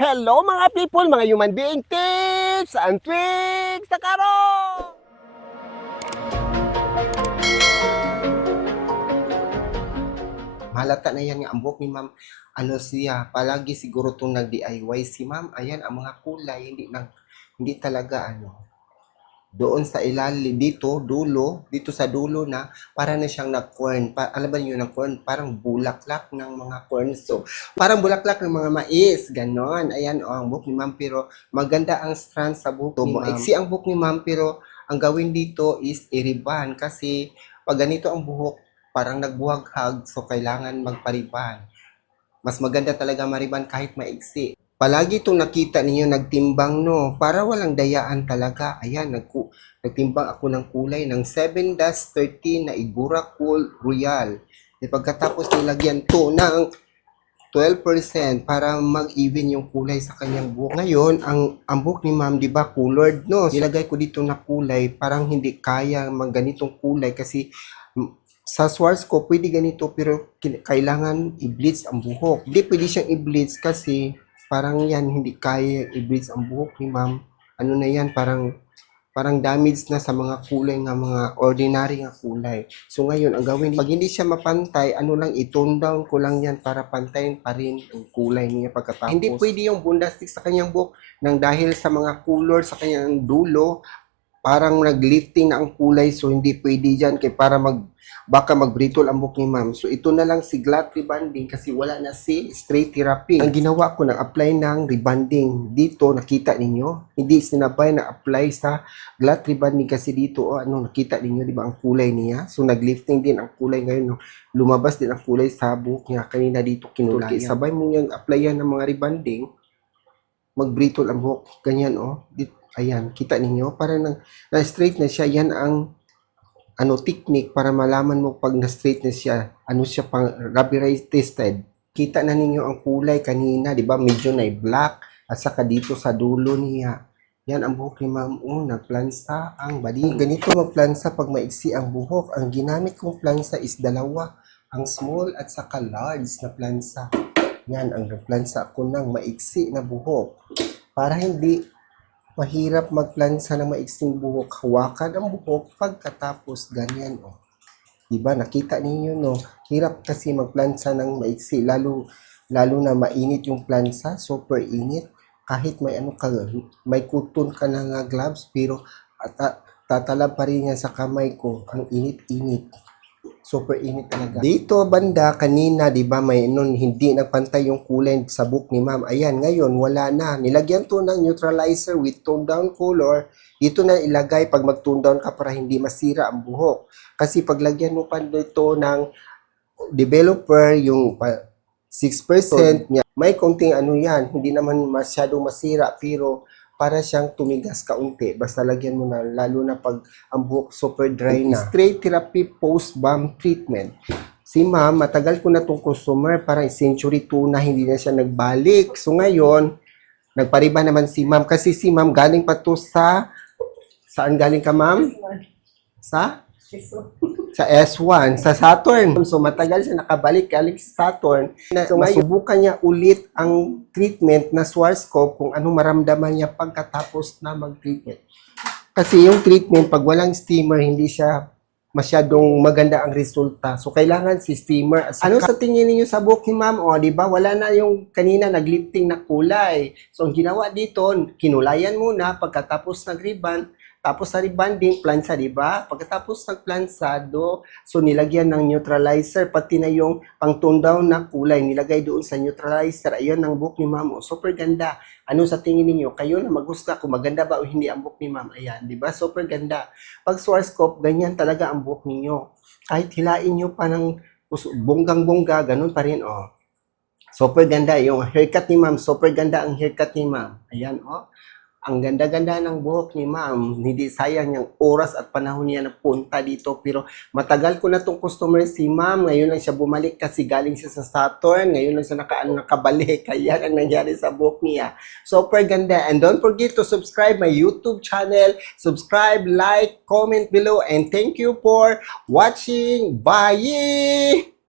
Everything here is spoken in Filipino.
Hello mga people, mga human being tips and tricks sa karon! Malata na yan nga ang buhok ni ma'am. Ano siya, palagi siguro itong nag-DIY si ma'am. Ayan, ang mga kulay, hindi, nang, hindi talaga ano. Doon sa ilalim, dito, dulo, dito sa dulo na, para na siyang na-corn. Pa, alam ba niyo ng corn? Parang bulaklak ng mga corn. So, parang bulaklak ng mga mais. Ganon. Ayan, oh, ang buhok ni ma'am. Pero maganda ang strand sa buhok ni ma'am. Maiksi ang buhok ni ma'am, pero ang gawin dito is iriban. Kasi pag ganito ang buhok, parang nagbuhaghag. So, kailangan magpariban. Mas maganda talaga mariban kahit maiksi. Palagi itong nakita ninyo nagtimbang no, para walang dayaan talaga. Ayan, nagku nagtimbang ako ng kulay ng 7-13 na Igura Cool Royal. At pagkatapos nilagyan to ng 12% para mag-even yung kulay sa kanyang buhok. Ngayon, ang, ang buhok ni ma'am, di ba, colored, no? Nilagay ko dito na kulay, parang hindi kaya mag ganitong kulay kasi sa Schwarzkopf, pwede ganito pero kailangan i-bleach ang buhok. Hindi pwede siyang i-bleach kasi parang yan, hindi kaya i-bleach ang buhok ni ma'am. Ano na yan, parang parang damage na sa mga kulay nga mga ordinary nga kulay. So ngayon, ang gawin, pag hindi siya mapantay, ano lang, i-tone down ko lang yan para pantayin pa rin ang kulay niya pagkatapos. Hindi pwede yung bunda stick sa kanyang buhok nang dahil sa mga color sa kanyang dulo, parang naglifting na ang kulay so hindi pwede dyan kay para mag baka magbritol ang buhok ni ma'am. So ito na lang si glatt rebonding kasi wala na si straight therapy. Ang ginawa ko nag-apply ng rebonding dito nakita ninyo. Hindi sinabay na apply sa glatt rebonding kasi dito oh, ano nakita ninyo di ba ang kulay niya. So naglifting din ang kulay ngayon no. Lumabas din ang kulay sa buhok niya kanina dito kinulayan. Sabay mo yung applyan ng mga rebonding magbritol ang buhok. Ganyan oh. Dit, ayan, kita ninyo para nang na-straight na siya. Yan ang ano technique para malaman mo pag na-straight na siya, ano siya pang rubberized tested. Kita na ninyo ang kulay kanina, di ba? Medyo na black at saka dito sa dulo niya. Yan ang buhok ni Ma'am Oh, nagplansa ang bali. Ganito magplansa pag maiksi ang buhok. Ang ginamit kong plansa is dalawa. Ang small at saka large na plansa. Yan ang nagplansa ko ng maiksi na buhok. Para hindi mahirap magplansa ng maiksing buhok. Hawakan ang buhok pagkatapos ganyan oh. Diba? Nakita ninyo no. Hirap kasi magplansa ng maiksi lalo lalo na mainit yung plansa, super init. Kahit may ano ka, may kuton ka na nga gloves pero at, tatalab pa rin yan sa kamay ko. Ang init-init. Super init talaga. Dito banda kanina, 'di ba, may nun hindi nagpantay yung kulay sa book ni Ma'am. Ayan, ngayon wala na. Nilagyan to ng neutralizer with tone down color. Dito na ilagay pag mag-tone down ka para hindi masira ang buhok. Kasi paglagyan mo pa dito ng developer yung pa- 6% niya, may konting ano yan, hindi naman masyadong masira pero para siyang tumigas kaunti. Basta lagyan mo na, lalo na pag ang buhok super dry na. Straight therapy post-balm treatment. Si ma'am, matagal ko na tong customer, parang century 2 na hindi na siya nagbalik. So ngayon, nagpariba naman si ma'am. Kasi si ma'am galing pa to sa, saan galing ka ma'am? Sa? Sa S1, sa Saturn. So matagal siya nakabalik galing sa Saturn. So masubukan niya ulit ang treatment na Schwarzkopf kung ano maramdaman niya pagkatapos na mag-treatment. Kasi yung treatment, pag walang steamer, hindi siya masyadong maganda ang resulta. So, kailangan si steamer. Ano sa tingin niyo sa buhok ni ma'am? O, di ba? Wala na yung kanina naglifting na kulay. So, ang ginawa dito, kinulayan muna pagkatapos nag-ribbon. Tapos sa rebonding, plansa, di ba? Pagkatapos nagplansado, so nilagyan ng neutralizer, pati na yung pang tone down na kulay, nilagay doon sa neutralizer. Ayun ang book ni ma'am. Oh, super ganda. Ano sa tingin ninyo? Kayo na magusta kung maganda ba o hindi ang book ni ma'am. Ayan, di ba? Super ganda. Pag Schwarzkopf, ganyan talaga ang book ninyo. Kahit hilain nyo pa ng bonggang-bongga, ganun pa rin, oh. Super ganda. Yung haircut ni ma'am, super ganda ang haircut ni ma'am. Ayan, oh. Ang ganda-ganda ng buhok ni ma'am. Hindi sayang yung oras at panahon niya na punta dito. Pero matagal ko na tong customer si ma'am. Ngayon lang siya bumalik kasi galing siya sa Saturn. Ngayon lang siya naka, ano, nakabalik. Kaya ang nangyari sa buhok niya. Super ganda. And don't forget to subscribe my YouTube channel. Subscribe, like, comment below. And thank you for watching. Bye!